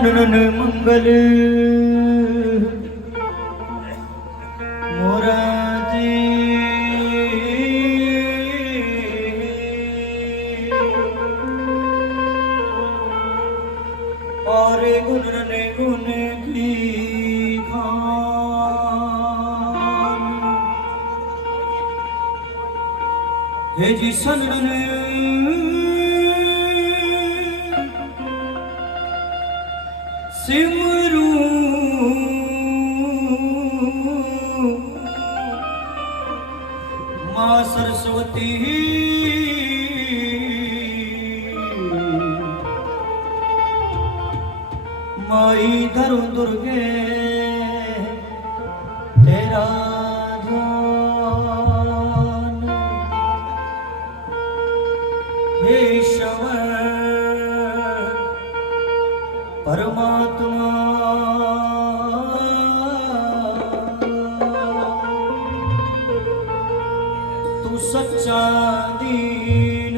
कानन मंगल मोराजी और गुण गुण की खान हे जी सनन सिमरू माँ सरस्वती माई धरु दुर्गे तेरा ध्यान हे ईश्वर परमात्मा तू सच्चा दीन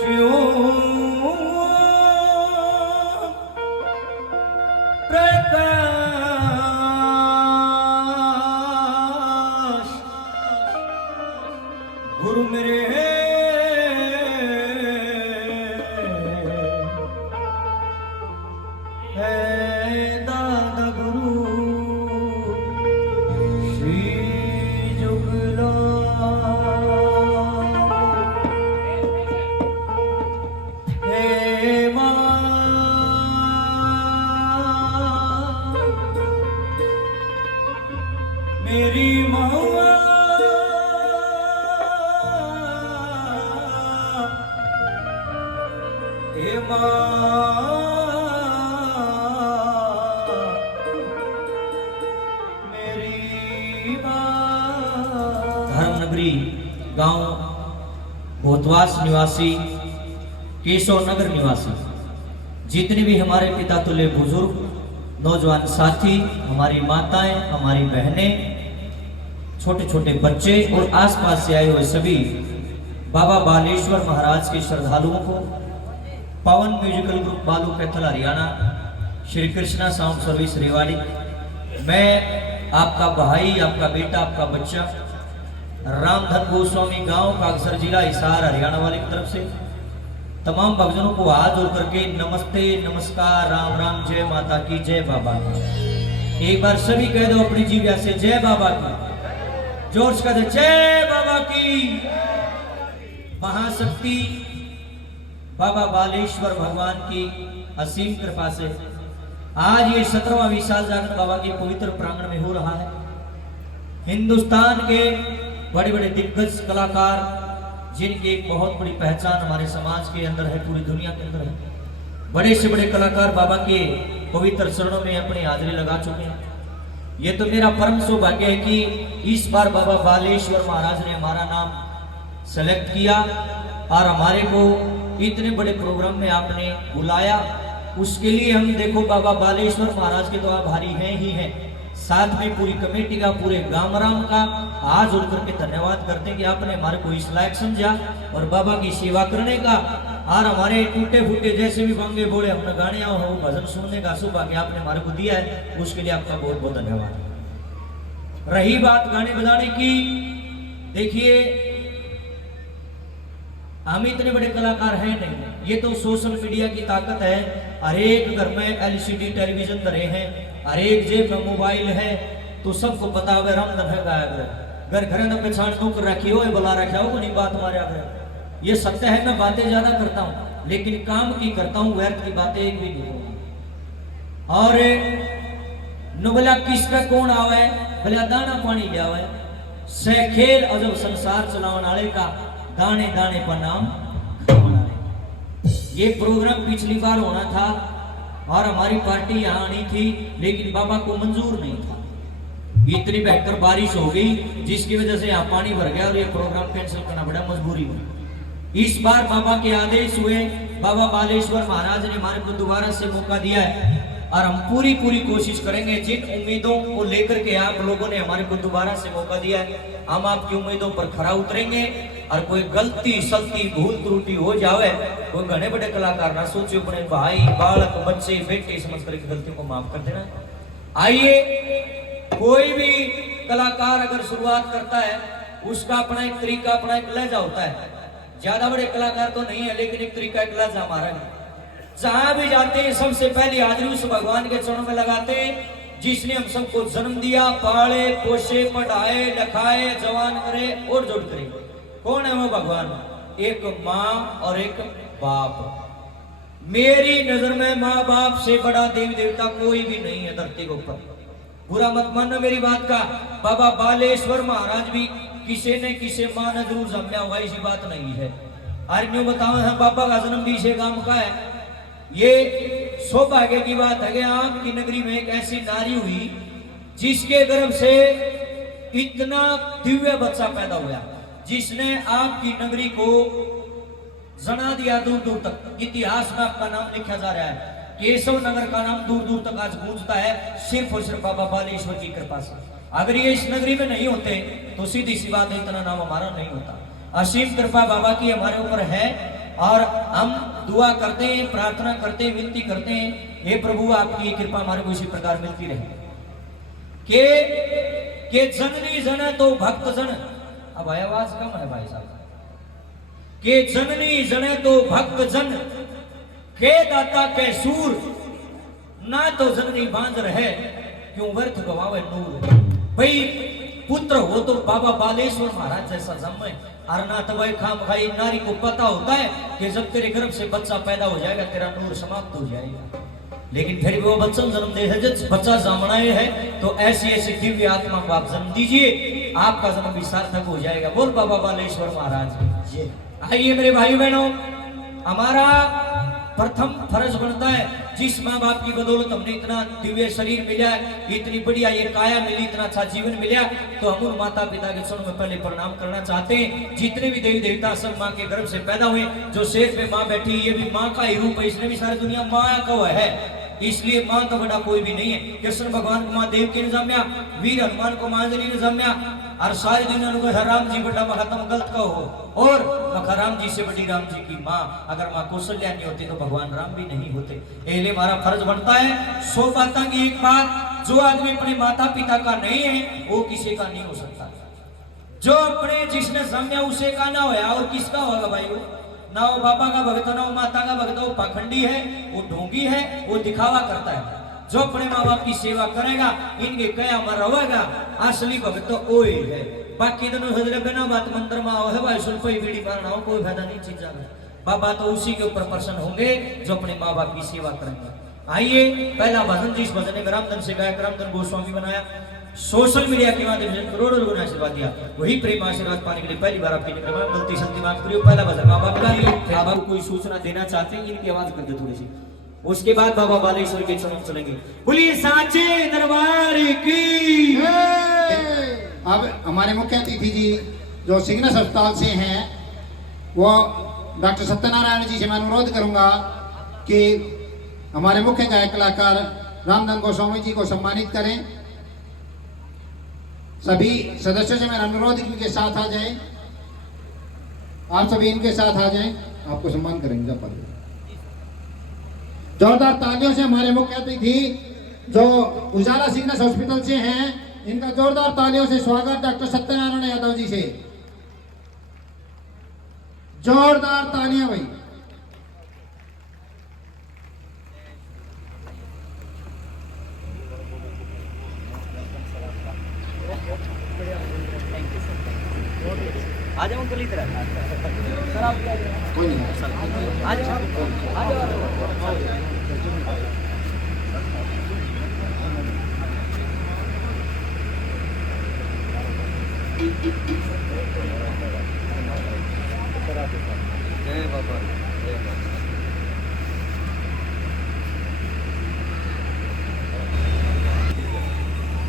शिव प्रकाश गुरु मेरे है दादा गुरु श्री जुगला हे माँ मेरी माँ हे माँ मेरी माँ। धर्मनगरी गांव भोतवास निवासी केशव नगर निवासी जितने भी हमारे पिता तुल्य बुजुर्ग नौजवान साथी हमारी माताएं हमारी बहनें छोटे छोटे बच्चे और आसपास से आए हुए सभी बाबा बालेश्वर महाराज के श्रद्धालुओं को पवन म्यूजिकल ग्रुप बालू कैथल हरियाणा श्री कृष्णा साउंड सर्विस रेवाड़ी मैं आपका भाई आपका बेटा आपका बच्चा रामधन गोस्वामी गांव कागसर जिला हिसार हरियाणा वाले की तरफ से तमाम भक्तजनों को हाथ जोड़ करके नमस्ते नमस्कार राम राम जय माता की जय बाबा की। एक बार सभी कह दो अपनी जीविया से जय बाबा की, जोर से कह दो जय बाबा की। महाशक्ति बाबा बालेश्वर भगवान की असीम कृपा से आज ये 17वां विशाल जागरण बाबा के पवित्र प्रांगण में हो रहा है। हिंदुस्तान के बड़े बड़े दिग्गज कलाकार जिनकी एक बहुत बड़ी पहचान हमारे समाज के अंदर है, पूरी दुनिया के अंदर है, बड़े से बड़े कलाकार बाबा के पवित्र चरणों में अपनी हाजिरी लगा चुके हैं। ये तो मेरा परम सौभाग्य है कि इस बार बाबा बालेश्वर महाराज ने हमारा नाम सेलेक्ट किया और हमारे को इतने बड़े प्रोग्राम में आपने बुलाया। उसके लिए हम देखो बाबा बालेश्वर महाराज के तो आभारी हैं ही हैं, साथ में पूरी कमेटी का पूरे गामराम का हाथ जोड़ करके धन्यवाद करते हैं कि आपने हमारे को इस लायक समझा और बाबा की सेवा करने का और हमारे टूटे फूटे जैसे भी बंगे बोले हमने गाने हो भजन सुनने का सौभाग्य आपने हमारे को दिया है, उसके लिए आपका बहुत बहुत धन्यवाद। रही बात गाने बजाने की, देखिए हम इतने बड़े कलाकार हैं नहीं, ये तो सोशल मीडिया की ताकत है। हर एक घर में एलसीडी टेलीविजन धरे हैं, हर एक जेब में मोबाइल है, तो सबको पता होगा रामधन है गायब है। घर घर में पहचान कर रखी हो बुला रखा हो नहीं बात हमारे आगे। ये सत्य है, मैं बातें ज्यादा करता हूँ लेकिन काम की करता हूँ, व्यर्थ की बातें एक भी नहीं होगी। और नुबला किसका कौन आवे भला दाना पानी ले आवे से खेल अजब संसार चलावन वाले का दाने दाने पर नाम। ये प्रोग्राम पिछली बार होना था और हमारी पार्टी यहाँ आनी थी लेकिन बाबा को मंजूर नहीं था। इतनी भयंकर बारिश हो गई जिसकी वजह से यहाँ पानी भर गया और ये प्रोग्राम कैंसिल करना पड़ा, मजबूरी में। इस बार बाबा के आदेश हुए, बाबा बालेश्वर महाराज ने हमारे को दोबारा से मौका दिया है और हम पूरी कोशिश करेंगे। जिन उम्मीदों को लेकर के आप लोगों ने हमारे को दोबारा से मौका दिया है, हम आपकी उम्मीदों पर खरा उतरेंगे। और कोई गलती सलती भूल त्रुटि हो जावे, कोई घने बड़े कलाकार ना सोचो, अपने भाई बालक बच्चे बेटे समझ करके गलतियों को माफ कर देना। आइए, कोई भी कलाकार अगर शुरुआत करता है उसका अपना एक तरीका, अपना एक लहजा होता है। ज्यादा बड़े कलाकार तो नहीं है, लेकिन एक तरीका, एक लहजा हमारा है। जहां भी जाते हैं सबसे पहली हाजिरी उस भगवान के चरणों में लगाते हैं जिसने हम सबको जन्म दिया, पाले पोसे पढ़ाए लिखाए जवान करे और जोड़ करे। कौन है वो भगवान? एक माँ और एक बाप। मेरी नजर में माँ बाप से बड़ा देवी देवता कोई भी नहीं है धरती के ऊपर। बुरा मत मानना मेरी बात का। बाबा बालेश्वर महाराज भी किसी ने किसी माँ ने जरूर जमया होगा, ऐसी बात नहीं है। आज न्यू बताओ है, बाबा का जन्म भी इसे गांव का है। ये सौभाग्य की बात है कि आपकी नगरी में एक ऐसी नारी हुई जिसके गर्भ से इतना दिव्य बच्चा पैदा हुआ, जिसने आपकी नगरी को जना दिया दूर दूर तक। इतिहास में आपका नाम लिखा जा रहा है। केशव नगर का नाम दूर दूर तक आज गूंजता है, सिर्फ और सिर्फ बाबा बालेश्वर की कृपा से। अगर ये इस नगरी में नहीं होते तो सीधी सी बात है, इतना नाम हमारा नहीं होता। असीम कृपा बाबा की हमारे ऊपर है और हम दुआ करते हैं, प्रार्थना करते हैं, विनती करते हैं, हे प्रभु आपकी कृपा हमारे को इसी प्रकार मिलती रहे। के जननी जन तो भक्त जन, अब आवाज कम है भाई साहब। के जननी जने तो भक्त जन, के दाता के सूर, ना तो जननी बांझर है क्यों व्यर्थ गवावे नूर। भाई पुत्र हो तो बाबा बालेश्वर महाराज जैसा जन्मे, और ना तो भाई खाम खाई नारी को पता होता है कि जब तेरे गर्भ से बच्चा पैदा हो जाएगा तेरा नूर समाप्त हो जाएगा, लेकिन फिर भी वो बच्चा जन्म दे है। जब बच्चा जमनाए है तो ऐसी ऐसी दिव्य आत्मा को आप जन्म दीजिए, आपका जन्म भी सार्थक हो जाएगा। बोल बाबा बालेश्वर महाराज जी। आइए मेरे भाई बहनों, हमारा प्रथम फर्ज बनता है, जिस माँ बाप की बदौलत हमने इतना दिव्य शरीर मिला, इतनी बढ़िया ये काया मिली, इतना अच्छा जीवन मिला, तो हम उन माता पिता के चरणों में पहले प्रणाम करना चाहते हैं। जितने भी देवी देवता सब माँ के गर्भ से पैदा हुए, जो शेर पे माँ बैठी ये भी माँ का ही रूप है, इसने भी सारी दुनिया माँ का है, इसलिए माँ का बड़ा कोई भी नहीं है। कृष्ण भगवान को माँ देवकी ने जम्या, वीर हनुमान को माँ अंजलि ने जम्या, और सारी दुनिया को राम जी बड़ा महात्म गलत का हो, और मखा राम जी से बड़ी राम जी की माँ। अगर माँ कौशल्या नहीं होती तो भगवान राम भी नहीं होते। इसलिए हमारा फर्ज बनता है, 100 बातों की एक बात, जो आदमी अपने माता पिता का नहीं है वो किसी का नहीं हो सकता। जो अपने जिसने जम्या उसे का ना होया और किसका होगा भाई? वो ना वो बाबा का भगत, ना वो माता का भगत, वो पाखंडी है, वो ढोंगी है, वो दिखावा करता है। जो अपने माँ बाप की सेवा करेगा, इनके कया में रहेगा, असली भगत तो वो ही है। बाकी दोनों हजरे बिना बात मंत्र में आओ है भाई, सुल्फई बीड़ी मारना हो, कोई फायदा नहीं चीजा में। बाबा तो उसी के ऊपर प्रसन्न होंगे जो अपने माँ बाप की सेवा करेंगे। आइए, पहला भजन जिस भजन में रामधन से गायक रामधन गोस्वामी बनाया, सोशल मीडिया के माध्यम से करोड़ों लोगों ने आशीर्वाद दिया, वही प्रेम आशीर्वाद पाने के लिए पहली बार आपकी निकल में गलती सलती माफ करियो। पहला भजन माँ बाप का लिए, आप कोई सूचना देना चाहते हैं, इनकी आवाज कर दे थोड़ी सी, उसके बाद बाबा बालेश्वर के चरण चलेंगे। बोलिए सांचे दरबार की। अब हमारे मुख्य अतिथि जी जो सिग्नस अस्पताल से हैं, वो डॉक्टर सत्यनारायण जी से मैं अनुरोध करूंगा कि हमारे मुख्य गायक कलाकार रामधन गोस्वामी जी को सम्मानित करें। सभी सदस्यों से मेरा अनुरोध इनके साथ आ जाएं, आप सभी इनके साथ आ जाएं, आपको सम्मान करेंगे। जब पर जोरदार तालियों से हमारे मुख्य अतिथि जो उजाला सिग्नस हॉस्पिटल से हैं, इनका जोरदार तालियों से स्वागत डॉक्टर सत्यनारायण यादव जी से। जोरदार तालियां भाई। आज हम कल इधर कोई नहीं, आज जय बाबा।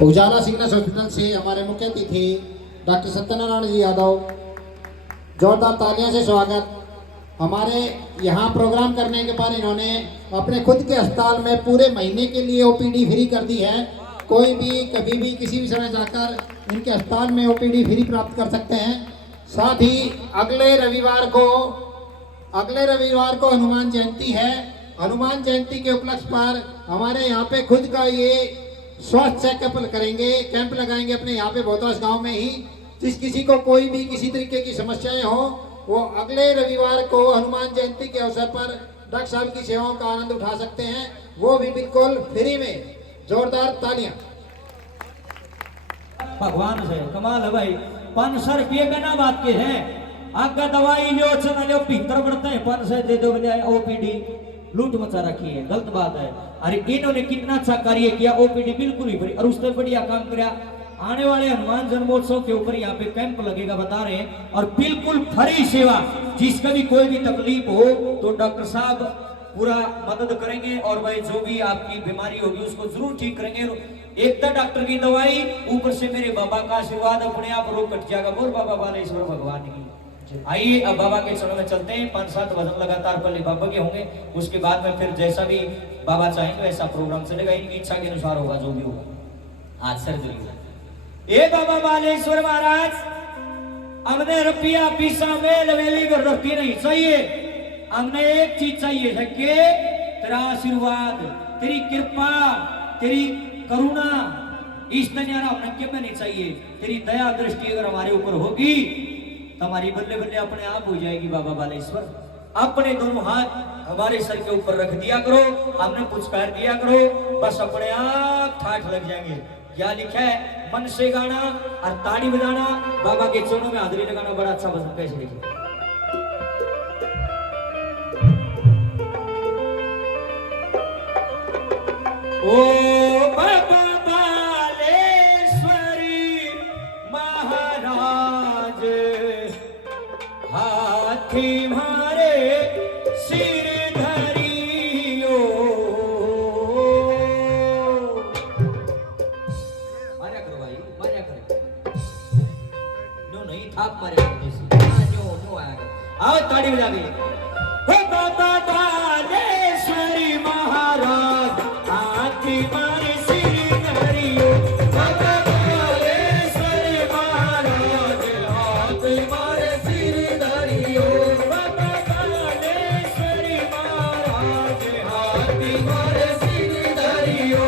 उजाला सिग्नस हॉस्पिटल से हमारे मुख्य अतिथि डॉक्टर सत्यनारायण जी यादव, जोरदार तालियों से स्वागत। हमारे यहाँ प्रोग्राम करने के बाद इन्होंने अपने खुद के अस्पताल में पूरे महीने के लिए ओपीडी फ्री कर दी है। कोई भी कभी भी किसी भी समय जाकर इनके अस्पताल में ओपीडी फ्री प्राप्त कर सकते हैं। साथ ही अगले रविवार को हनुमान जयंती है। हनुमान जयंती के उपलक्ष्य पर हमारे यहाँ पे खुद का ये स्वास्थ्य चेकअप करेंगे, कैंप लगाएंगे अपने यहाँ पे भोतास गांव में ही। जिस किसी को कोई भी किसी तरीके की समस्याएं हो, वो अगले रविवार को हनुमान जयंती के अवसर पर डॉक्टर साहब की सेवाओं का आनंद उठा सकते हैं, वो भी बिल्कुल फ्री में। जोरदार तालियां। भगवान से कमाल है भाई। 500 रुपये का ना बात के हैं, आगा दवाई लो चना लो भीतर बढ़ते हैं 500 दे दो बजाय ओपीडी लूट मचा रखी है, गलत बात है। अरे इन्होंने कितना अच्छा कार्य किया, ओपीडी बिल्कुल ही फ्री और उससे बढ़िया काम किया। आने वाले हनुमान जन्मोत्सव के ऊपर यहाँ पे कैंप लगेगा बता रहे हैं, और बिल्कुल फ्री सेवा। जिसका भी कोई भी तकलीफ हो तो डॉक्टर साहब पूरा मदद करेंगे, और भाई जो भी आपकी बीमारी होगी उसको जरूर ठीक करेंगे। एक तो डॉक्टर की दवाई, ऊपर से मेरे बाबा का आशीर्वाद, अपने आप रोग कट जाएगा। बोल बाबा बालेश्वर भगवान की। आइए अब बाबा के चरणों में चलते हैं। 5-7 भजन लगातार पहले बाबा के होंगे, उसके बाद में फिर जैसा भी बाबा चाहेंगे वैसा प्रोग्राम चलेगा। इनकी इच्छा के अनुसार होगा जो भी होगा। आज सर जुड़िए। ए बाबा बालेश्वर महाराज, हमने रुपया पीसा मेल वेली कर रखती नहीं चाहिए, हमने एक चीज चाहिए है कि तेरा आशीर्वाद, तेरी कृपा, तेरी करुणा, इस तनियारा हमने क्यों में नहीं चाहिए। तेरी दया दृष्टि अगर हमारे ऊपर होगी तो हमारी बल्ले बल्ले अपने आप हो जाएगी। बाबा बालेश्वर अपने दोनों हाथ हमारे सर के ऊपर रख दिया करो, हमने पुचकार दिया करो, बस अपने आप ठाठ लग जाएंगे। क्या लिखा है, मन से गाना और ताड़ी बजाना, बाबा के चरणों में हाजिरी लगाना। बड़ा अच्छा भजन कैसे लिखे। ओ बाबा बालेश्वरी महाराज, हाथी मारे सिर धरियो। मारा करो भाई, मारा करो। नो नहीं थाप मारे नो आया करो। आओ ताड़ी बजा के। ओ बाबा बालेश्वरी महाराज, हाथी मारे सिर धरियो। बाबा बालेश्वरी महाराज, हाथी मारे सिर धरियो। बाबा बालेश्वरी महाराज, हाथी मारे सिर धरियो।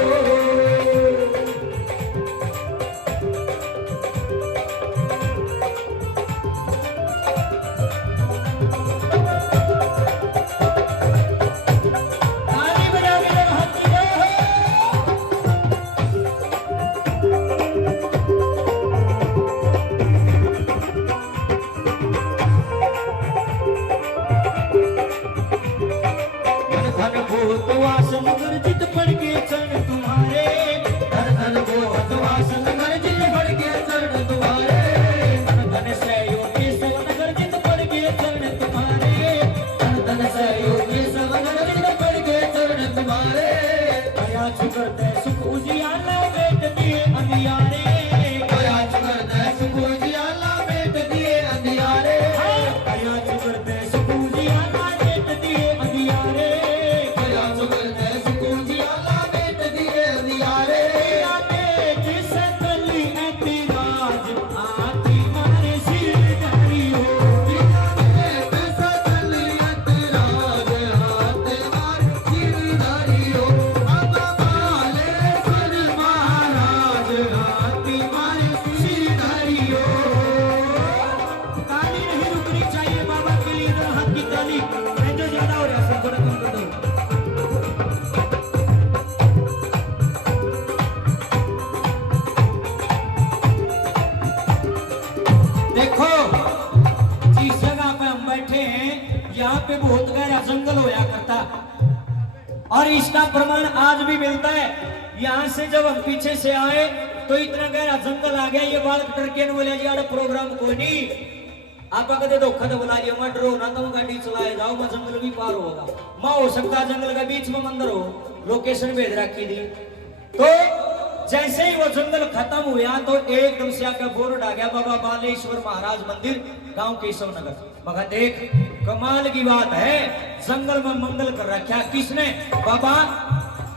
देखो जिस जगह पे हम बैठे हैं यहाँ पे बहुत गहरा जंगल होया करता, और इसका प्रमाण आज भी मिलता है। यहाँ से जब हम पीछे से आए तो इतना गहरा जंगल आ गया। ये बालक टर्के बोले जी प्रोग्राम कोई नहीं, आप कदे धोखा तो बुला लिया, मैं डरो ना, तुम गाड़ी चलाए जाओ, मैं जंगल भी पार होगा। मैं हो सकता जंगल के बीच में मंदिर हो, लोकेशन भेज रखी थी। तो जैसे ही वो जंगल खत्म हुआ तो एकदम से आकर बोर्ड आ गया, बाबा बालेश्वर महाराज मंदिर, गांव केशव नगर। मगर देख कमाल की बात है, जंगल में मंगल कर रखा किसने? बाबा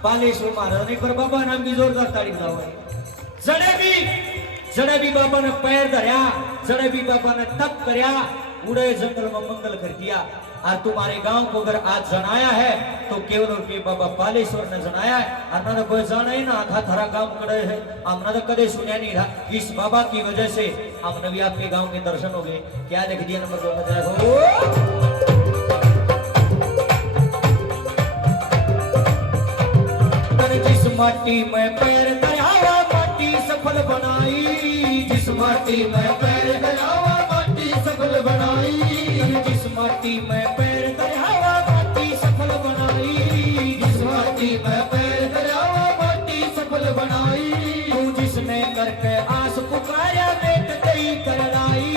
बालेश्वर महाराज ने। पर बाबा नाम की जोरदार ताड़ी बजाओ। जड़े भी बाबा ने पैर धरया, जड़े भी बाबा ने तप करया, उड़े जंगल में मंगल कर दिया। और तुम्हारे गांव को अगर आज जनाया है तो केवल और केवल बाबा बालेश्वर ने जनाया है। और ना कोई जाना ही ना था, थारा गांव कड़े है, हमने तो कदे सुना नहीं था। इस बाबा की वजह से हमने भी आपके गांव के दर्शन हो गए। क्या लिख दिया नंबर 2 में देखो, जिस माटी में पैर दयावा माटी सफल बनाई, जिस माटी में पैर दयावा माटी सफल बनाई, जिस माटी में पैर दयावा माटी सफल बनाई, जिस माटी में पैर दयावा माटी सफल बनाई। तू जिसने करके आस पुकारा बेट दई करनाई,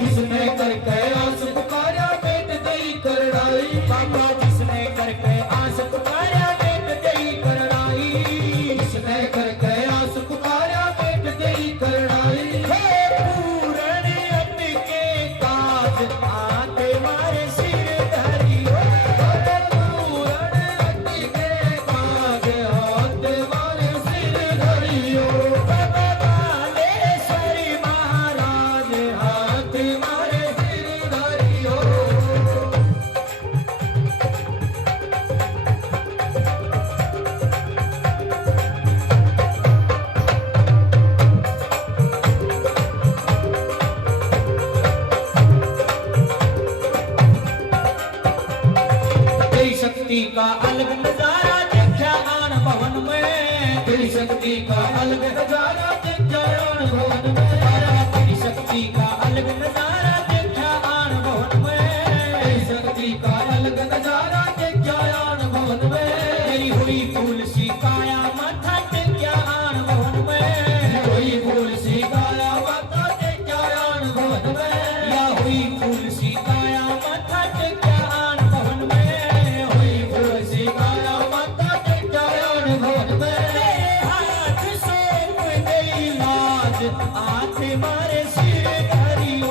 जिसने करके आस पुकारा बेट दई करनाई। बाबा जिसने करके आस पुकारा बेट दई करनाई, जिसने करके आस पुकारा बेट दई करनाई। पूरण अटके काज आते मारे सिर धरियो, पूरण अटके काज आते मारे सिर धरियो। बाबा बालेश्वर महाराज हाथ मारे सिर धरियो। तेरी शक्ति का अलग नजारा देखा आन भवन में, तेरी शक्ति का अलग नजारा देखा आन भवन में, तेरी शक्ति का अलग नजारा देखा आन भवन में, तेरी शक्ति का अलग नजारा देखा आन भवन में। तेरी हुई फूल सी काया माथा टेक्या आन भवन में, हुई फूल सी काया माथा टेक्या आन भवन में, या हुई फूल सी काया माथा टेक्या आन भवन में, हुई फूल सी काया माथा टेक्या आन भवन में। तेरे हाथ सौंप दई लाज आते मारे सिर धरियो,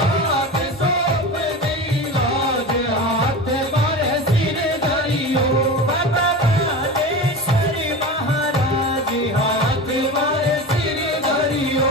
हाथ सौंप दई लाज आते मारे सिर धरियो। बाबा बालेश्वर महाराज हाथ मारे सिर धरियो।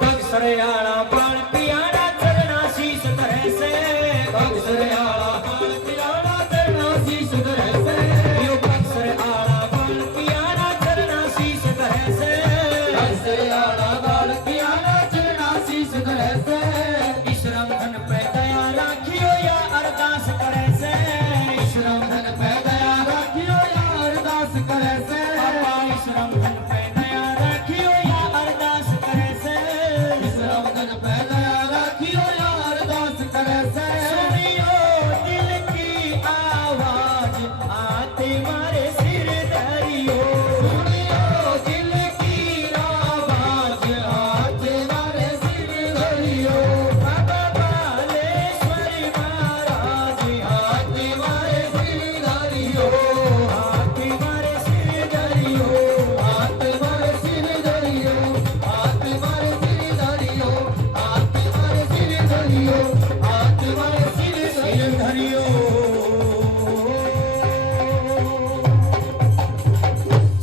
पग सरयाड़ा बाण पियाड़ा चरना शीश धरे से, पग सरयाड़ा बाण पियाड़ा चरना शीश धरे से, यो पग सरयाड़ा बाण पियाड़ा चरना शीश धरे से, पग सरयाड़ा बाण पियाड़ा चरना शीश धरे से। इस रंगन पे दया राखियो या अरदास करे से, इस रंगन पे दया राखियो या अरदास करे से। बाबा इस रंगन पे दया राखियो या अरदास करे से, इस रंगन पे दया राखियो या अरदास करे से। सुनियो दिल की आवाज आते मारे सिर धरियो, सुनियो दिल की आवाज आते मारे सिर धरियो। बाबा बालेश्वर महाराज हाथ मारे सिर धरियो, हाथ मारे सिर धरियो, हाथ मारे सिर धरियो, हाथ मारे सिर धरियो, हाथ मारे सिर धरियो, हाथ मारे सिर धरियो।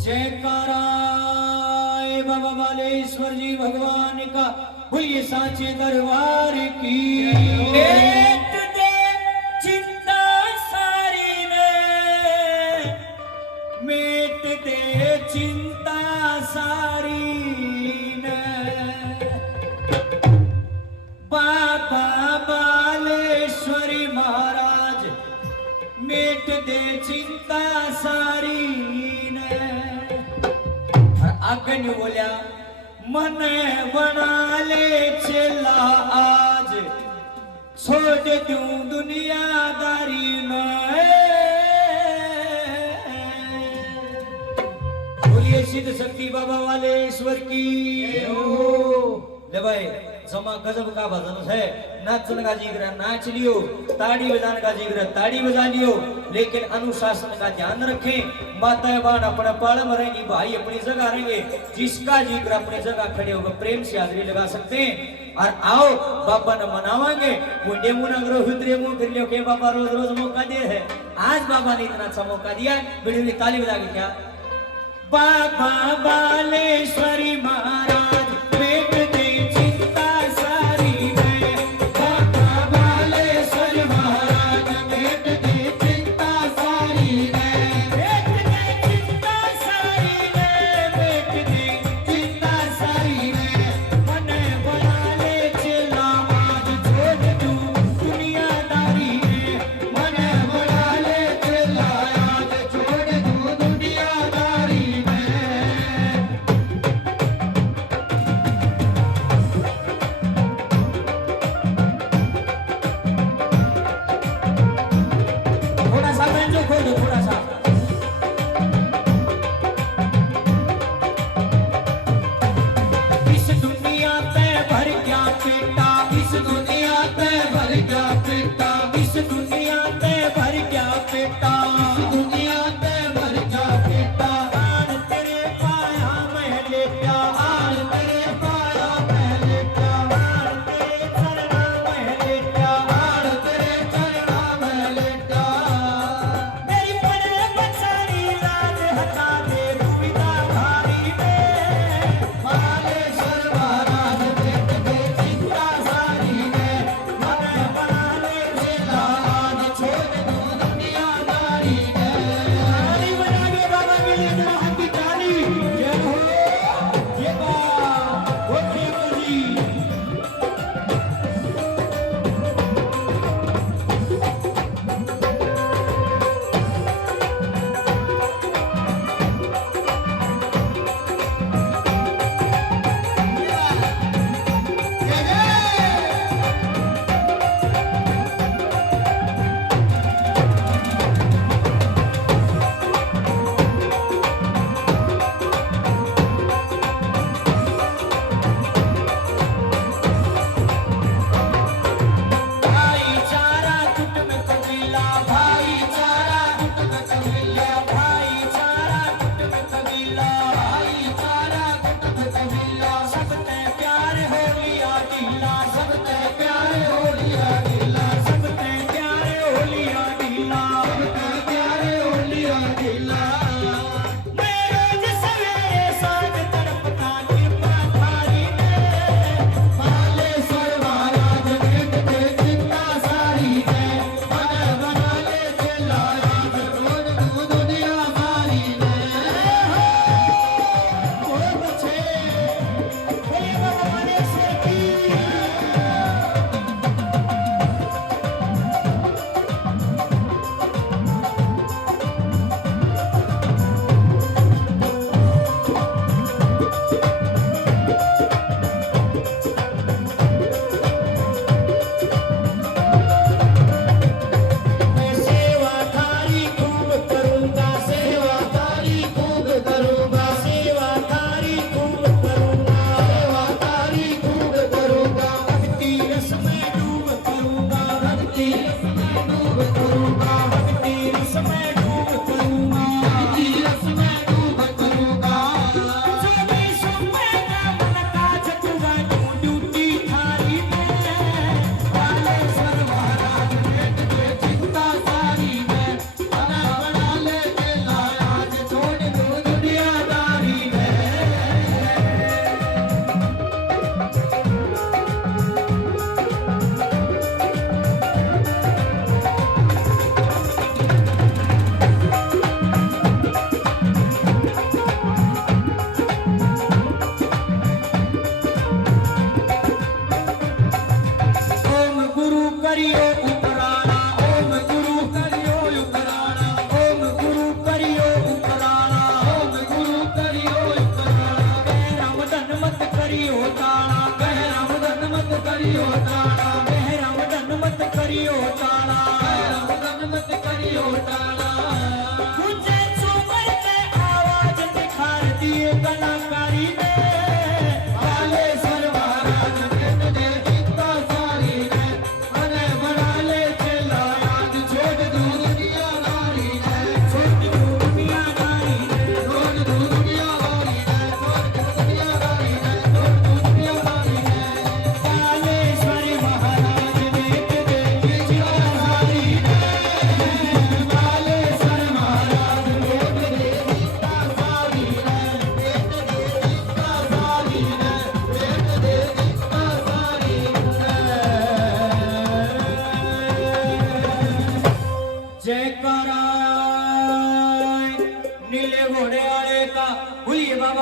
जयकारा बाबा बालेश्वर जी भगवान का, बोलिए सांचे दरबार की। मेट दे चिंता सारी ने, मेट दे चिंता सारी ने। बाबा बालेश्वरी महाराज मेट दे चिंता सारी ने। और आगे ने बोलिया मन बना ले चला आज, छोड़ दूं दुनियादारी में। सिद्ध शक्ति बाबा वाले ईश्वर की ले भाई जमा गजब का भजन है। नाचन का जिक्र नाच लियो, ताड़ी बजाने का जिक्र ताड़ी बजा लियो, लेकिन अनुशासन का ध्यान रखें। माताएं बहन अपने पाल में रहेंगी, भाई अपनी जगह रहेंगे। जिसका जिक्र अपनी जगह खड़े होकर प्रेम से हाजिरी लगा सकते हैं। और आओ बाबा ने मनावांगे। मुंडे मुना करो हुतरे मुंह कर लियो के बाबा रोज रोज मौका दे है। आज बाबा ने इतना अच्छा मौका दिया, बड़ी ताली बजा के क्या बाबा बालेश्वरी महाराज पेट दे चिंता सारी में। बाबा बालेश्वरी महाराज पेट दे चिंता सारी में। पेट दे चिंता सारी में, पेट दे चिंता सारी में। मन बना ले चला आज छोड़ दूं दुनियादारी में। मन बना ले चला आज छोड़ दूं दुनियादारी में। थोड़ा सा बैंजो खोल दो, थोड़ा सा। इस दुनिया पे भर क्या पेटा, इस दुनिया पे भर क्या पेटा, इस दुनिया पे भर क्या पेटा, इस दुनिया पे भर क्या पेटा। आन तेरे पाया में लेटा, आन तेरे पाया में लेटा, आन तेरे चरणा में लेटा, आन तेरे चरणा में लेटा। मेरी पड़े बचारी लाज हटा दे दुविधा भारी में। बालेश्वर महाराज पेट दे चिंता सारी में। मन बना ले चला आज छोड़ दूं दुनियादारी में। ताली बजा के बाबा के लिए जरा हाथ की ताली। जय हो ये बात हो जी। भाईचारा गुट में कबीला, भाईचारा गुट में कबीला, भाईचारा गुट में कबीला, भाईचारा गुट में कबीला। सबते प्यार हो लिया ढीला, सबते प्यार हो लिया ढीला, सबते प्यार हो लिया ढीला, सबते प्यार हो लिया ढीला। मैं रोज सवेरे सांझ तड़पता कृपा थारी में। बालेश्वर महाराज पेट दे चिंता सारी में। मन बना ले चला आज छोड़ दूं दुनियादारी में। हो बचे बोले बाबा बालेश्वर की। मैं सेवा थारी खूब करूंगा, सेवा थारी खूब करूंगा, सेवा थारी खूब करूंगा, सेवा थारी खूब करूंगा। भक्ति रस में डूब करूंगा, भक्ति रस में डूब करूंगा, भक्ति रस में डूब करूंगा, भक्ति रस में डूब करूंगा। जो भी सुनेगा मन का जतुआ दूं ड्यूटी थारी में। बालेश्वर महाराज पेट दे चिंता सारी में। मन बना ले चला आज छोड़ दूं दुनियादारी में। ओम गुरु करियो उपराणा, ओम गुरु करियो उपराणा, ओम गुरु करियो उपराणा, ओम गुरु करियो उपराणा। कह राम धन मत करियो ताना, कह राम धन मत करियो ताना, कह राम धन मत करियो ताना, कह राम धन मत करियो ताना। मुझे चुमर के आवाज निखार दिए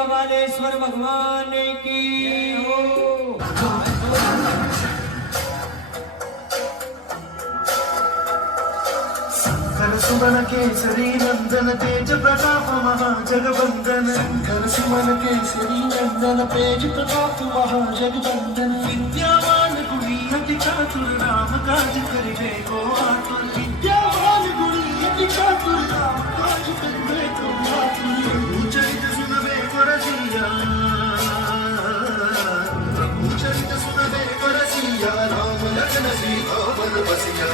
बाबा बालेश्वर भगवान की शंकर सुमन केसरी नंदन तेज प्रताप महाजगवंदन शंकर सुमन केसरी नंदन तेज प्रताप महाजगवंदन विद्यावान गुणी अति चातुर राम काज करिबे को आतुर विद्यावान गुणी अति चातुर राम काज करिबे को आतुर उच्चरित सुनबे को रसिया उच्चरित सुनबे को रसिया राम लखन सीता बन बसिया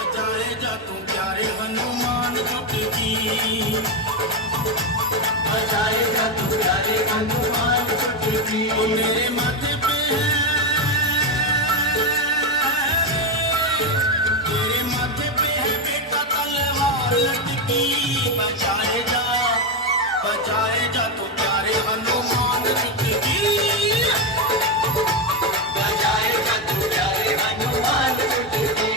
बजाएगा तू प्यारे हनुमान जी की बजाएगा तू प्यारे हनुमान जी वो मेरे माथे पे है तेरे माथे पे है बेटा तलवार लटकी बजाएगा बजाएगा तू प्यारे हनुमान जी की बजाएगा तू प्यारे हनुमान जी की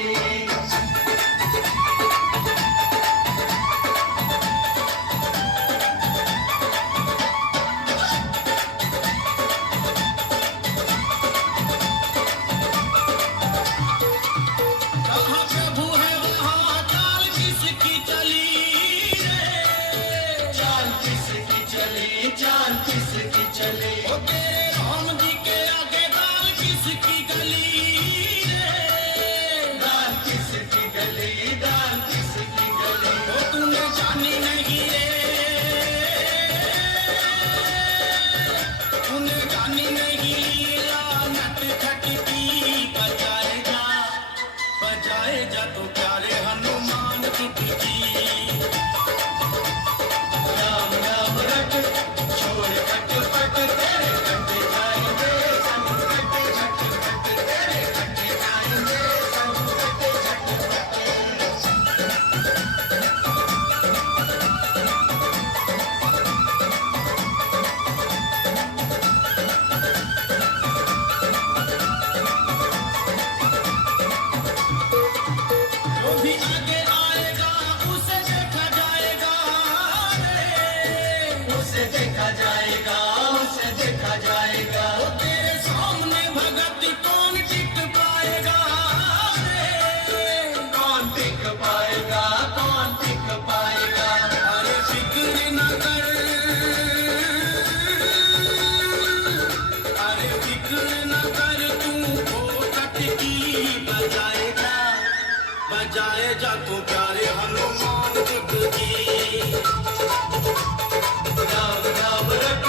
बजाएगा तू प्यारे हनुमान जी की राम राम रट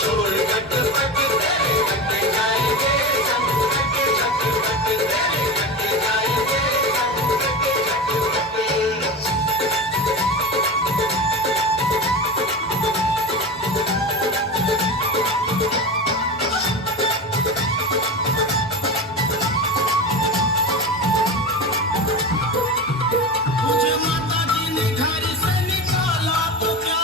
छोड़ कट पट तेरे कटे जाएंगे संग कटे झट पट तेरे कटे जाएंगे संग कटे झट मुझे माता जी ने घर से निकाला तो क्या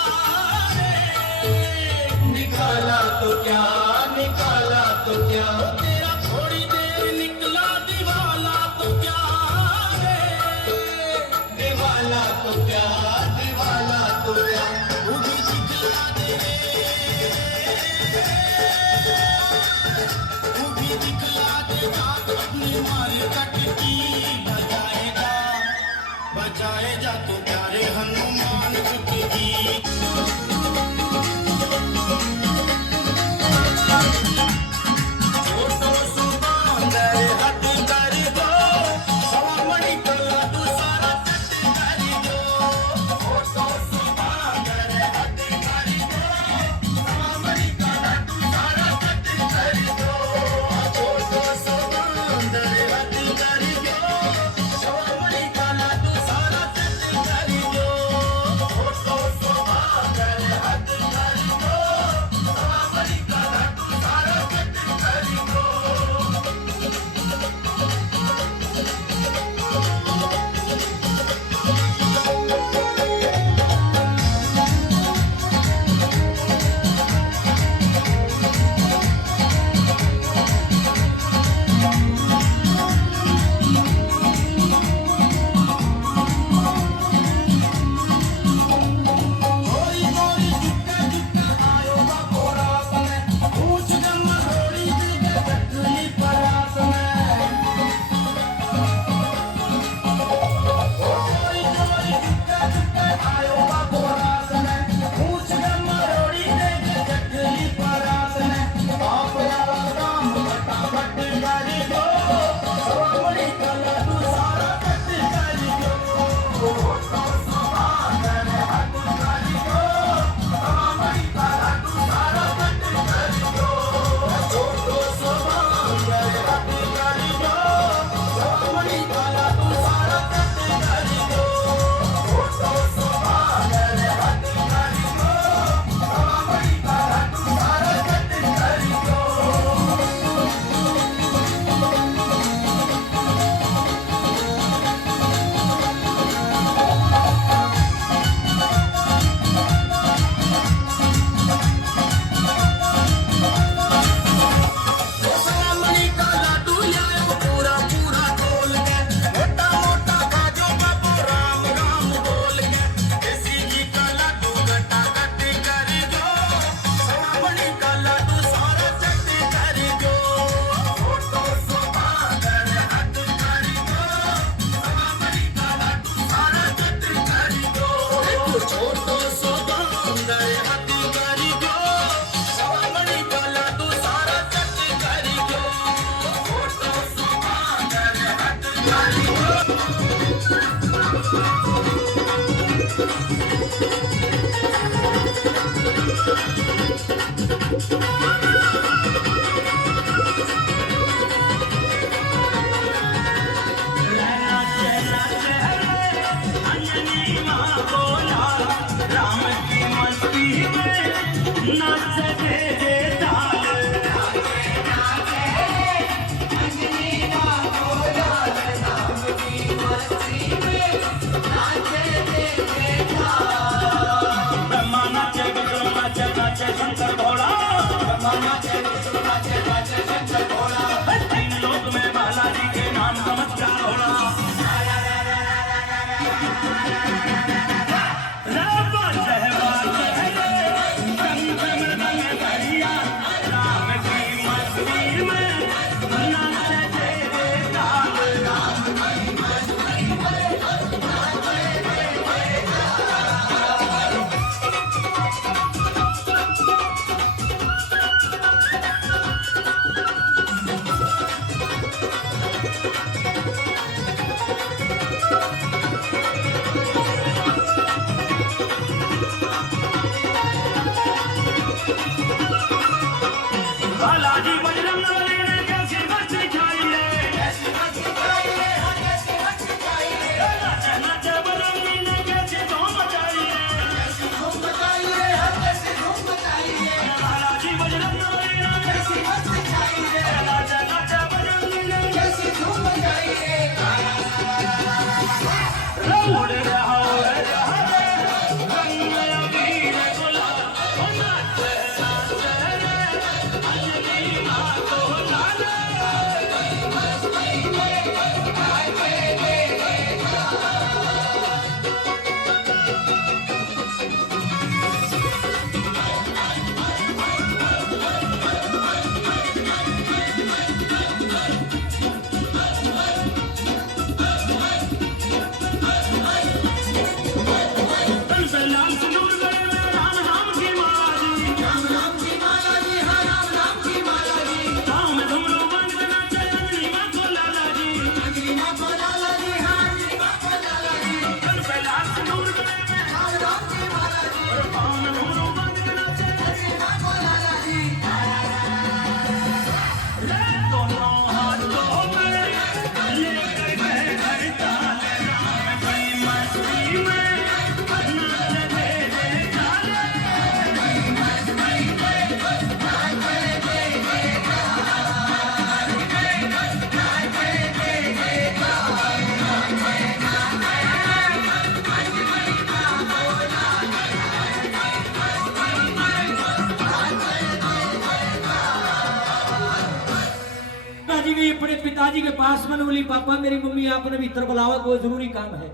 पिताजी भी अपने पिताजी के पास में बोली पापा मेरी मम्मी आपने भीतर बुलावा कोई जरूरी काम है।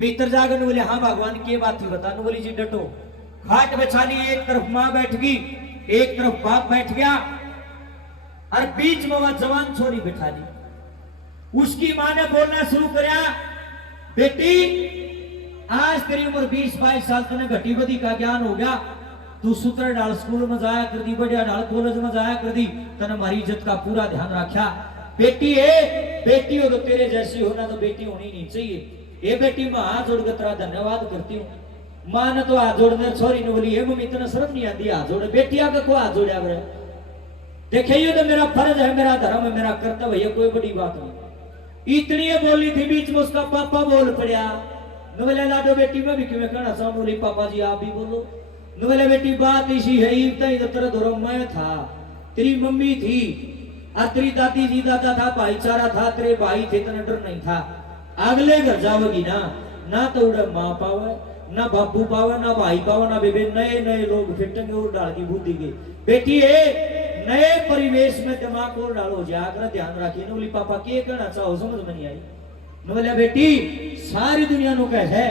भीतर जाकर बोले हाँ भगवान की बात थी बता। बोली जी डटो। खाट बिछा ली, एक तरफ माँ बैठ गई एक तरफ बाप बैठ गया और बीच में वह जवान छोरी बिठा ली। उसकी माँ ने बोलना शुरू किया बेटी आज तेरी उम्र 20-22 साल, तुमने घटी बदी का ज्ञान हो गया, तू सूत्र डाल स्कूल में जाया कर दी, बढ़िया डाल कॉलेज में जाया कर दी, तने हमारी इज्जत का पूरा ध्यान रखा। बेटी है बेटी हो तो तेरे जैसी होना तो बेटी होनी नहीं चाहिए। ये बेटी मैं हाथ जोड़कर तेरा धन्यवाद करती हूँ। माँ ने तो हाथ जोड़ने छोरी ने बोली मम्मी इतना शर्म नहीं आती हाथ जोड़े, बेटिया का को हाथ जोड़ा बरे। देखिए ये तो मेरा फर्ज है, मेरा धर्म है, मेरा कर्तव्य है, कोई बड़ी बात नहीं। इतनी बोली थी बीच में उसका पापा बोल पड़ा। बोले लाडो बेटी मैं भी क्यों कहना चाहूँ। बोली पापा जी आप भी बोलो। बोले बेटी बात इसी है तो तेरा धर्म मैं था, तेरी मम्मी थी और तेरी दादी जी दादा था, भाईचारा था, तेरे भाई थे, तेरा डर नहीं था। अगले घर जाओगी ना ना तो उड़े माँ पावे ना बापू पावे ना भाई पावे ना बेबे, नए नए लोग फिटेंगे और डाल की बुद्धि के। बेटी है नए परिवेश में दिमाग और डालो जाकर ध्यान रखिए। बोली पापा के कहना चाहो समझ में नहीं आई। बोले बेटी सारी दुनिया नु कह है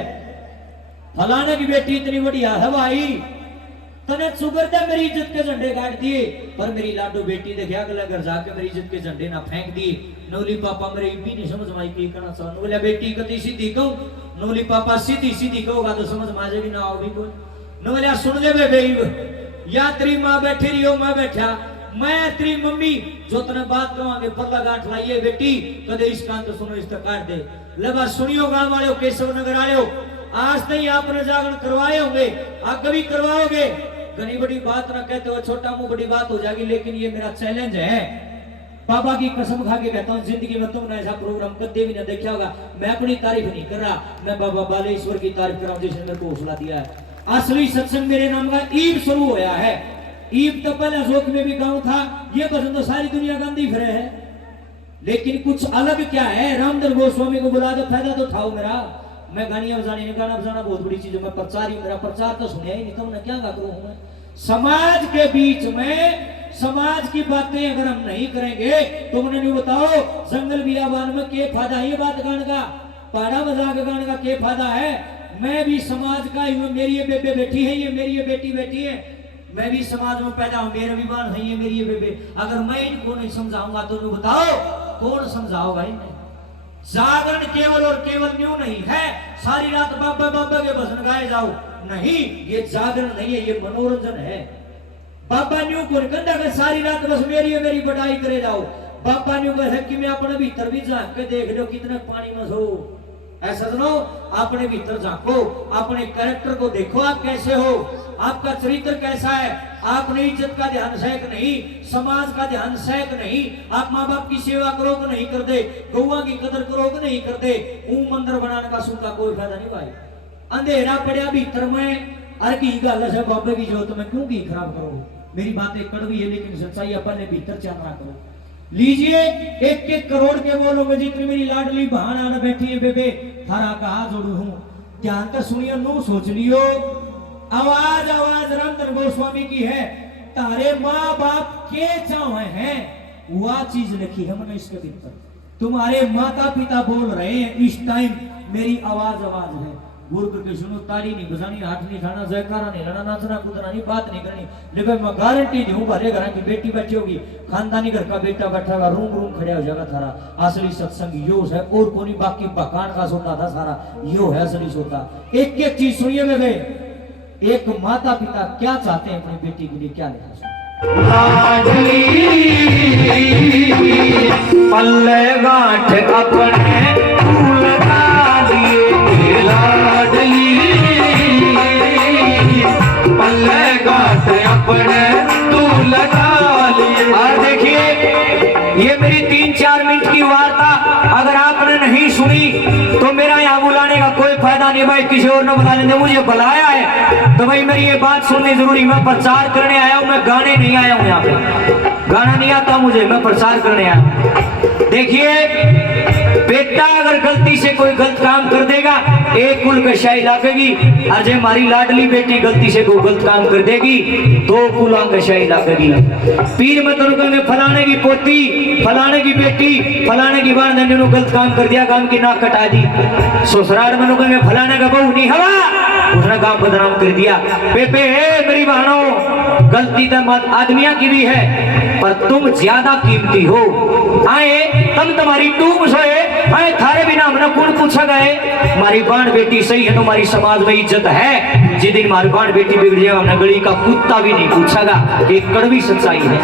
फलाने की बेटी इतनी बढ़िया है भाई, तने शुगर दे मेरी इज्जत के झंडे काट दिए, पर मेरी लाडो बेटी देखे अगले घर जाके मेरी इज्जत के झंडे ना फेंक दिए। नोली पापा मेरी भी नहीं समझ में आई की कहना चाहो। बोले बेटी कति सीधी कहूं। नोली पापा सीधी सीधी कहोगा तो समझ में आ जाएगी ना आओगी कोई। बोले सुन ले बेबे या तेरी माँ बैठी रही हो मैं बैठा, मैं तेरी मम्मी जो तने बात कहवांगे परला गांठ लाइए बेटी कदे इस कान तो सुनो इस तो काट दे ले बस सुनियो गांव वाले केशव नगर वाले आज तक आपने जागरण करवाए होंगे आगे भी करवाओगे घनी बड़ी बात ना कहते हो छोटा मुंह बड़ी बात हो जाएगी लेकिन ये मेरा चैलेंज है बाबा की कसम खा के कहता हूँ जिंदगी में तुमने ऐसा प्रोग्राम कभी भी ना देखा होगा मैं अपनी तारीफ नहीं कर रहा मैं बाबा बालेश्वर की तारीफ कर रहा हूँ जिसने मेरे को हौसला दिया है असली सत्संग मेरे नाम का ईद शुरू होया है ईद तो पहले जोक में भी गाँव था ये पसंद तो सारी दुनिया गांधी फिरे है लेकिन कुछ अलग क्या है रामधन गोस्वामी को बुला दो फायदा तो उठाओ मेरा मैं गानियां बजानी नहीं गाना बजाना बहुत बड़ी चीज है मैं प्रचार ही मेरा प्रचार तो सुनिया ही नहीं तो मैं क्या गा करूं मैं समाज के बीच में समाज की बातें अगर हम नहीं करेंगे तो मुझे नहीं बताओ जंगल बियाबान में क्या फायदा है ये बात गाने का पाड़ा बजा के गाने का क्या फायदा है मैं भी समाज का ही हूँ मेरी ये बेबे बैठी है ये मेरी ये बेटी बैठी है मैं भी समाज में पैदा हूँ मेरा भी बाल है ये मेरी ये बेबे अगर मैं इनको नहीं समझाऊंगा तो नहीं बताओ कौन समझाओगा इन्हें जागरण केवल और केवल न्यू नहीं है सारी रात बाबा बाबा के भजन गाए जाओ नहीं ये जागरण नहीं है ये मनोरंजन है बाबा न्यू को कंधा कर सारी रात बस मेरी बढ़ाई करे जाओ बाबा न्यू है कि मैं अपने भीतर भी झांक के देख लो कितने पानी में हो ऐसा सुनो अपने भीतर झांको अपने कैरेक्टर को देखो आप कैसे हो आपका चरित्र कैसा है आपने इज्जत का ध्यान सहक नहीं समाज का ध्यान सहक नहीं आप माँ बाप की सेवा करोगे नहीं कर दे गौवा की कदर करोगे नहीं कर दे मंदिर बनाने का सुनता कोई फायदा नहीं भाई अंधेरा पड़ा भीतर में अरे की गल है बाबे की जरूरत में क्यों की खराब करो मेरी बातें कड़वी है लेकिन सच्चाई अपने भीतर चांदना करो लीजिए एक एक करोड़ के बोलोगे जितनी मेरी लाडली बहन आने बैठी है बेबे थारा कहा जोड़ू हूं ध्यान तो सुनियो नो सोच लियो आवाज आवाज रामधन गोस्वामी की है तारे माँ बाप के चाहे हैं वह चीज लिखी है मैंने इसके भीतर तुम्हारे माता पिता बोल रहे हैं इस टाइम मेरी आवाज आवाज है गुरु करके सुनो ताली नहीं बजानी हाथ नहीं खाना जयकारा नहीं लड़ा नाचना कूदना नहीं बात नहीं करनी लेकिन मैं गारंटी दूं भले घर की बेटी बैठी होगी खानदानी घर का बेटा बैठा होगा रूम रूम खड़े हो जाएगा थारा असली सत्संग यो है और कोई बाकी बकान का सोता था सारा यो है असली सोता एक एक चीज सुनिए मेरे एक माता पिता क्या चाहते हैं अपनी बेटी के लिए क्या लिखा पल्ले गांठ अपने लाडली पल्ले गांठ अपने तू लगा लिए और देखिए ये मेरी 3-4 मिनट की वार्ता अगर आपने नहीं सुनी तो मेरा यहाँ बुलाने का कोई फायदा नहीं भाई किसी और ने बुलाने दे मुझे बुलाया है तो भाई मेरी ये बात सुननी जरूरी मैं प्रचार करने आया हूँ मैं गाने नहीं आया हूँ यहाँ पे गाना नहीं आता मुझे मैं प्रचार करने आया देखिए बेटा अगर गलती से कोई गलत काम कर देगा एक कुल कशाई लागेगी और जो हमारी लाडली बेटी गलती से कोई गलत काम कर देगी 2 कुला कशाई लागेगी पीर में तो में फलाने की पोती फलाने की बेटी फलाने की बार ने गलत काम कर दिया काम की नाक कटा दी ससुराल में फलाने का बहू नहीं हवा उसने काम बदनाम कर दिया बेबे मेरी बहनों गलती तो आदमिया की भी है पर तुम ज्यादा कीमती हो आए तम तुम्हारी टूम सोए आए थारे बिना हमने कौन पूछा गए हमारी बाण बेटी सही है तुम्हारी समाज में इज्जत है जिस दिन हमारी बाण बेटी बिगड़ जाएगा हमने गली का कुत्ता भी नहीं पूछागा एक कड़वी सच्चाई है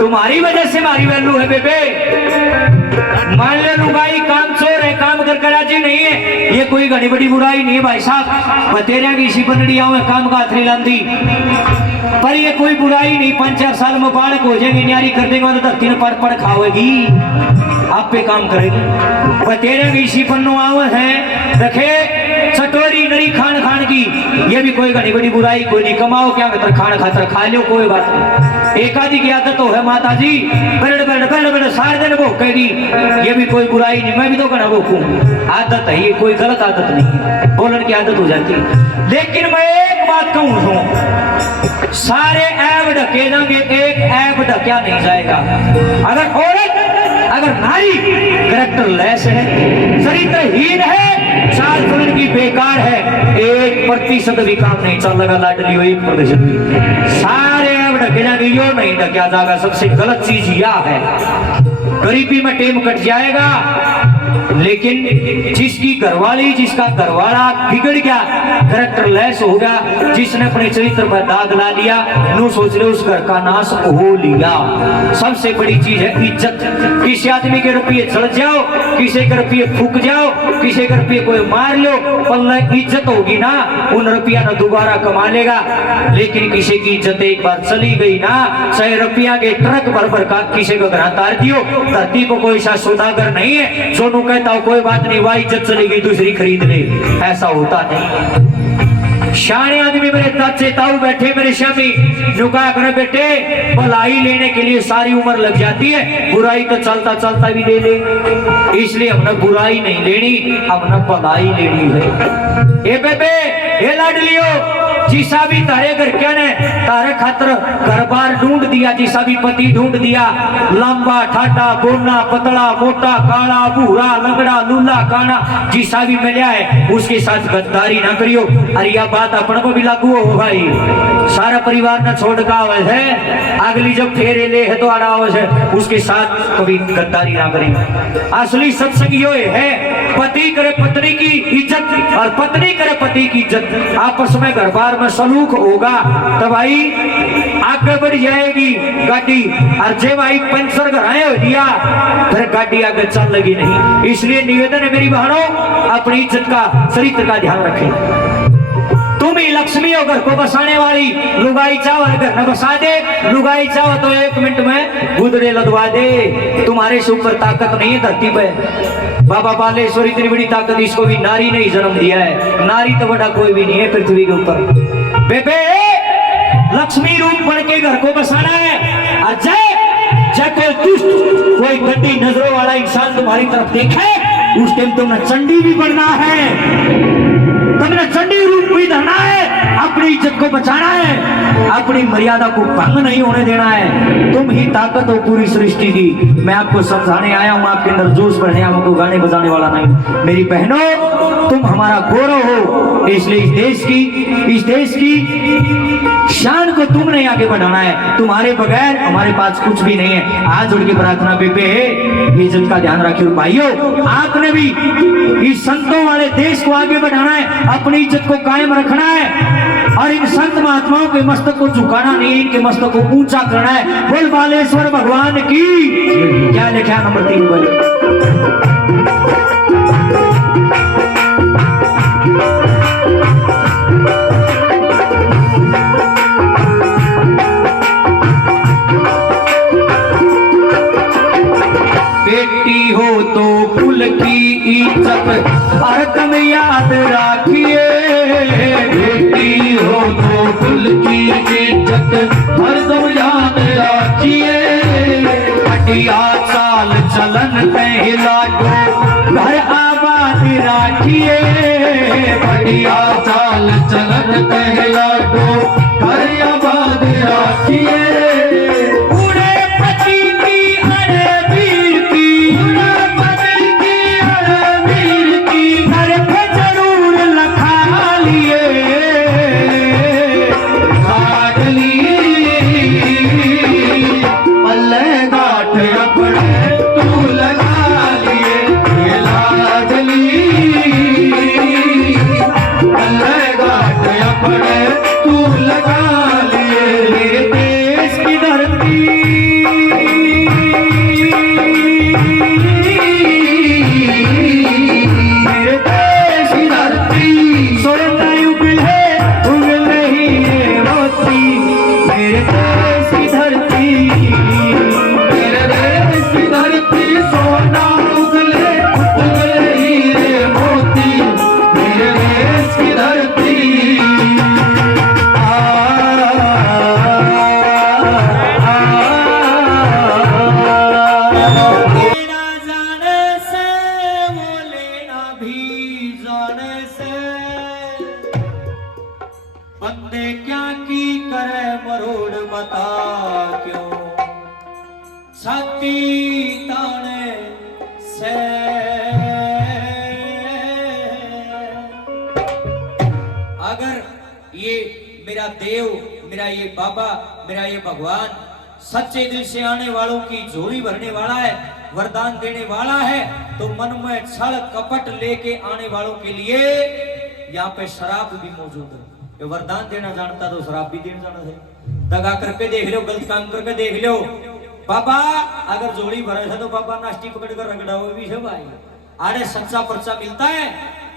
तुम्हारी वजह से हमारी वैल्यू है बेबे मान ले लुगाई काम चोर है काम कर राजी नहीं है ये कोई घड़ी बड़ी बुराई नहीं है भाई साहब बतेरिया की इसी बंदड़िया में काम का हाथ नहीं लांदी पर ये कोई बुराई नहीं 5-4 साल में बालक हो जाएंगे न्यारी कर देंगे तो धरती में पड़ खाओगी आप पे काम करेगी बतेरे भी इसी पन्नों आवे हैं रखे चटोरी नरी खान खान की ये भी कोई घनी बड़ी बुराई कोई नहीं कमाओ क्या खान खातर खा लो कोई बात नहीं एक आदि की आदत तो है माता जी बड़े सारे दिन भोकेगी ये भी कोई बुराई नहीं मैं भी तो घना भोकूं आदत है ये कोई गलत आदत नहीं है बोलने की आदत हो जाती है लेकिन मैं एक बात कहूँ सारे ऐब ढके जाएंगे एक ऐब ढका नहीं जाएगा अगर औरत अगर नारी कैरेक्टर लेस है चरित्रहीन है चाल चलन की बेकार है 1% भी काम नहीं चल लगा लाडली हो 1% भी सारे ऐब ढके जाएंगे यो नहीं ढका जाएगा सबसे गलत चीज यह है गरीबी में टेम कट जाएगा लेकिन जिसकी घरवाली, जिसका घरवाला बिगड़ गया, कैरेक्टर लेस हो गया, जिसने अपने चरित्र पर दाग ला लिया, नो सोच रहे उस घर का नाश हो लिया। सबसे बड़ी चीज है इज्जत। किसी आदमी के रुपये चढ़ जाओ, किसी के रुपये फूक जाओ, किसी के रुपये कोई मार लो, पर इज्जत होगी ना, उन रुपया न दोबारा कमा लेगा। लेकिन किसी की इज्जत एक बार चली गई ना, चाहे रुपया के ट्रक भर भर का किसी को घर तार दियो, धरती को कोई सा सौदागर नहीं है जो नु कहता हो कोई बात नहीं, वह इज्जत चली गई दूसरी खरीद ले, ऐसा होता नहीं। शाने आदमी मेरे चाचे ताऊ बैठे मेरे शामी नुका कर बेटे, भलाई लेने के लिए सारी उम्र लग जाती है, बुराई तो चलता चलता भी ले ले, इसलिए हमने बुराई नहीं लेनी, हमने भलाई लेनी है। ए बेबे ये लाडलियो, जिसा भी तारे घर क्या ने तारे खातर घर बार ढूंढ दिया, जिसा भी पति ढूंढ दिया, लंबा ठाटा बोना पतला मोटा काला भूरा लंगड़ा लूला काना, जिसा भी मिला है उसके साथ गद्दारी ना करियो। अरे यह बात अपन को भी लागू हो भाई, सारा परिवार न छोड़ का आवाज है, अगली जब फेरे ले है तो आड़ा आवाज है, उसके साथ कभी गद्दारी ना करिए। असली सत्संग यो है, पति करे पत्नी की इज्जत और पत्नी करे पति की इज्जत, आपस में घर बार में सलूक होगा तो भाई आगे बढ़ जाएगी गाड़ी, और जब भाई पंचर घराए हो दिया फिर गाड़ी आगे चल लगी नहीं। इसलिए निवेदन है मेरी बहनों, अपनी इज्जत का चरित्र का ध्यान रखें। तुम ही लक्ष्मी हो घर को बसाने वाली, लुगाई चाहो घर न बसा दे, लुगाई चाहो तो 1 मिनट में गुदड़े लदवा दे, तुम्हारे से ऊपर ताकत नहीं है धरती पे। बाबा बालेश्वर इतनी बड़ी ताकत इसको भी नारी ने ही जन्म दिया है, नारी तो बड़ा कोई भी नहीं है पृथ्वी के ऊपर। बेबे लक्ष्मी रूप बन के घर को बसाना है। अजय जब कोई दुष्ट कोई गड्डी नजरों वाला इंसान तुम्हारी तरफ देखे, उस टाइम तुमने चंडी भी बनना है, तुमने चंडी रूप भी धरना है, अपनी इज्जत को बचाना है, अपनी मर्यादा को भंग नहीं होने देना है। तुम ही ताकत हो पूरी सृष्टि की। मैं आपको समझाने आया हूं, आपके अंदर जोश भरने, आपको गाने बजाने वाला नहीं। मेरी बहनों तुम हमारा गौरव हो, इसलिए इस देश की शान को तुमने आगे बढ़ाना है, तुम्हारे बगैर हमारे पास कुछ भी नहीं है। आज जोड़ के प्रार्थना बेबे इज्जत का ध्यान रखियो भाइयों, आपने भी इस संतों वाले देश को आगे बढ़ाना है, अपनी इज्जत को कायम रखना है और इन संत महात्माओं के मस्तक को झुकाना नहीं, इनके मस्तक को ऊंचा करना है। बोल बालेश्वर भगवान की। क्या लिखा नंबर 3 पर? बेटी हो तो कुल की इज्जत हरदम याद राखिए, बेटी हो तो कुल की इज्जत हरदम याद रखिए, बढ़िया चाल चलन पहला को घर आबाद राखिए, बढ़िया चाल चलन पहला को घर आबाद रखिए, बंदे क्या की करे मरोड़ बता क्यों, छाती ताने से अगर ये मेरा देव, मेरा ये बाबा, मेरा ये भगवान सच्चे दिल से आने वालों की झोली भरने वाला है, वरदान देने वाला है, तो मन में छल कपट लेके आने वालों के लिए यहाँ पे शराब भी मौजूद है। ये वरदान देना जानता तो शराब भी देना जाना है। दगा करके देख लो, गलत काम करके देख लो बाबा, अगर जोड़ी भरे है तो बाबा नाश्ती पकड़ कर रगड़ा हुआ भी है भाई। आड़े सच्चा पर्चा मिलता है,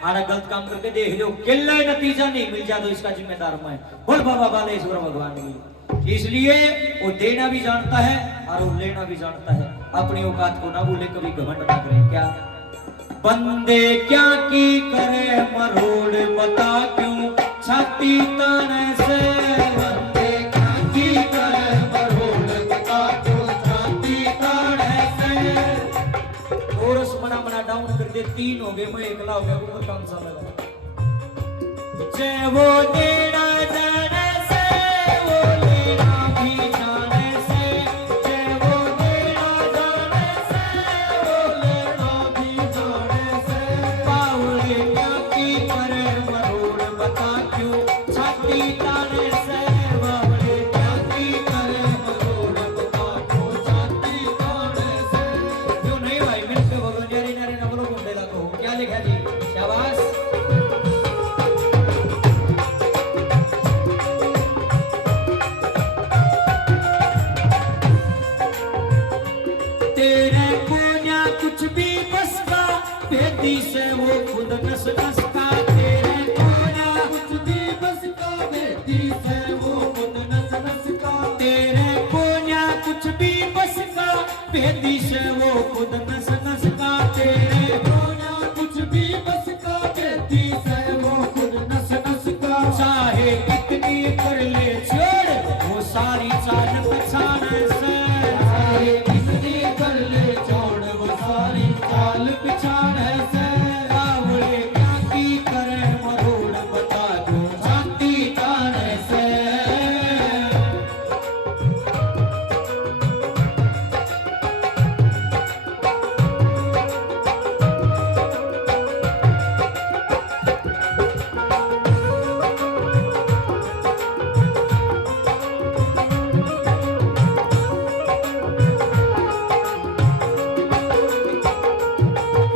आड़े गलत काम करके देख लो, किल्ला नतीजा नहीं मिल जाए तो इसका जिम्मेदार मैं। बोल बाबा बालेश्वर भगवान की। इसलिए वो देना भी जानता है और वो लेना भी जानता है। अपनी औकात को ना भूले, कभी घमंड ना करें। क्या बंदे क्या की करे मरोड़, बता क्यों छाती ताने से। बंदे क्या की करे मरोड़, बता क्यों छाती ताने से। कोरस मना मना डाउन कर दे, 3 हो गए, मैं अकेला हो गया, ऊपर कौन सा लगा। जय वो देना जाने से, वो लेना भी जाने से। जय वो देना जाने से, वो लेना भी जाने से। बावले क्या की करे मरोड़, बता क्यों छाती ताने से। बावले क्या की करे मरोड़, बता क्यों छाती ताने से। क्यों नहीं भाई, मिलके भगवान जारी नारे न बोलो गुंडे ला को। क्या लिखा जी, शाबाश। तेरे को ना कुछ भी बस का, बेटी से वो खुद नस नस का। तेरे को ना कुछ भी बस का, बेटी से वो खुद नस नस का। तेरे को ना कुछ भी बस का, बेटी से वो खुद नस नस का। तेरे को ना कुछ भी बस का, बेटी से वो खुद नस नस का। चाहे कितनी कर ले छोड़, वो सारी चाल पछाने से। चाहे कितनी कर ले छोड़, वो सारी चाल पिछाने से। बावले क्या की करे मरोड़, बता दो छाती ताने से।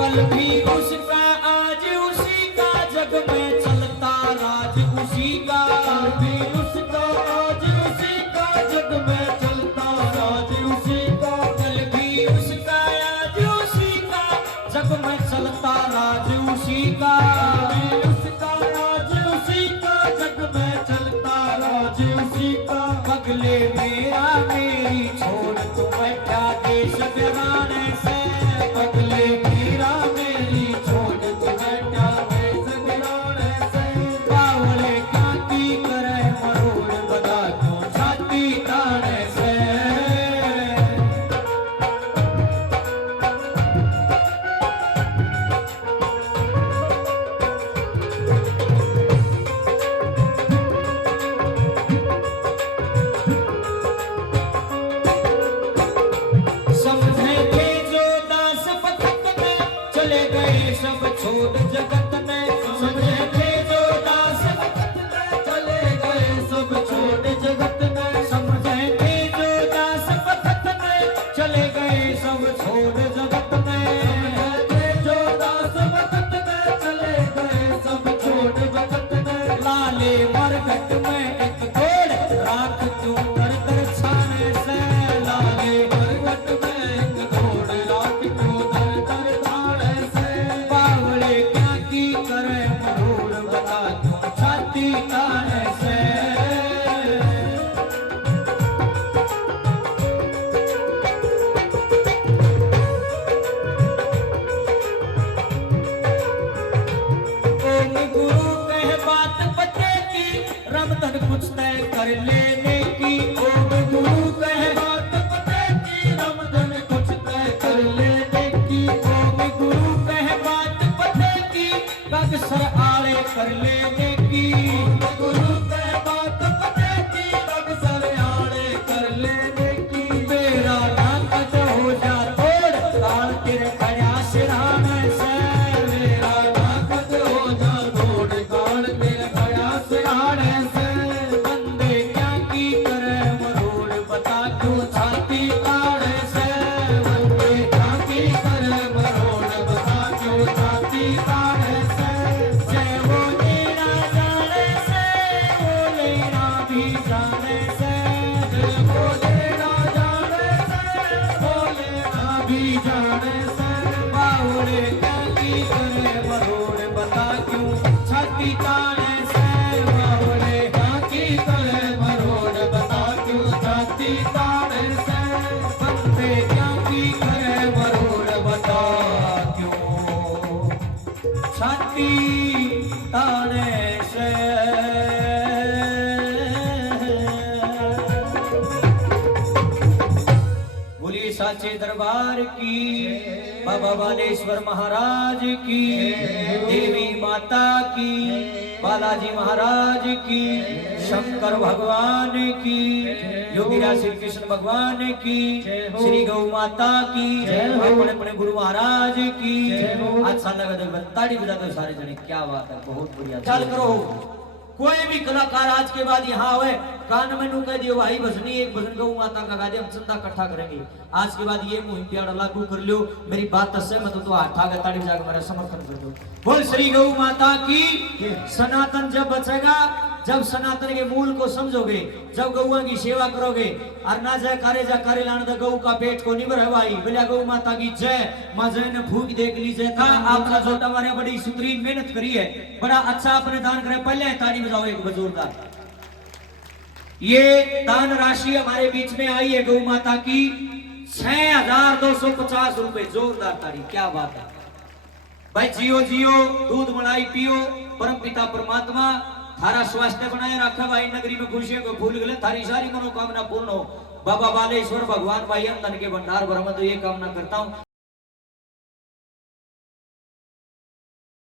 कल भी उसका, आज उसी का, जग में चलता राज उसी का। कल भी उसका, आज उसी का, जग में चलता राज उसी का। कल भी उसका, आज उसी का, जग में चलता राज उसी का। कल भी उसका, आज उसी का, जग में चलता राज उसी का। पगले मेरा मेरी छोड़, तुम्हें क्या देश बिराने से। पगले मेरा मेरी छोड़, तुम्हें क्या देश बिराने से। बावले क्या की करे मरोड़, बता क्यों छाती ताने से। समझे थे जो दास पथक में, चले गए सब छोड़ जगत में। समझे थे जो दास पथक में, चले गए सब छोड़ जगत में। समझे थे जो दास पथक में, चले गए सब छोड़ जगत में। समझे थे जो दास पथक में, चले गए सब छोड़ जगत में। लाले मरघट में एक घोड़, राख क्यों कर कर छाने से। लाले मरघट में एक घोड़, राख क्यों कर कर छाने से। बावले क्या की शांति ताने से बोलिए साचे दरबार की, बाबा बालेश्वर महाराज की, देवी माता की, बालाजी महाराज की, शंकर भगवान की, योगीराज श्री कृष्ण भगवान की, श्री गौ माता की, अपने अपने गुरु महाराज की। अच्छा लगा तो ताड़ी बजा दो सारे जने, क्या बात है, बहुत बढ़िया। चल करो, कोई भी कलाकार आज के बाद यहाँ आवे, कान में नू कह दियो भाई भजनी एक भजन गौ माता का गा दे, हम चंदा इकट्ठा करेंगे। आज के बाद ये मुहिम प्यार लागू कर लियो, मेरी बात से मत तो हाथ आगे ताड़ी बजा के मेरा समर्थन कर दो। बोल श्री गौ माता की। सनातन जब बचेगा, जब सनातन के मूल को समझोगे, जब गौआ की सेवा करोगे, और ना जयकारे लाने तो गौ का पेट को निबर है भाई। बोलिया गौ माता की जय। माँ जय ने भूख देख लीजिए था, आपका छोटा हमारे बड़ी सुतरी मेहनत करी है, बड़ा अच्छा अपने दान करे। पहले ताली बजाओ एक जोरदार। ये दान राशि हमारे बीच में आई है गौ माता की 6250 रुपए। जोरदार ताली, क्या बात है भाई। जियो जियो, दूध मलाई पियो, परम पिता परमात्मा थारा स्वास्थ्य बनाए रखा भाई। नगरी में खुशियों को फूल गले, थारी सारी मनोकामना पूर्ण हो। बाबा बालेश्वर भगवान भाई हम धन के भंडार भर, मैं तो ये कामना करता हूँ।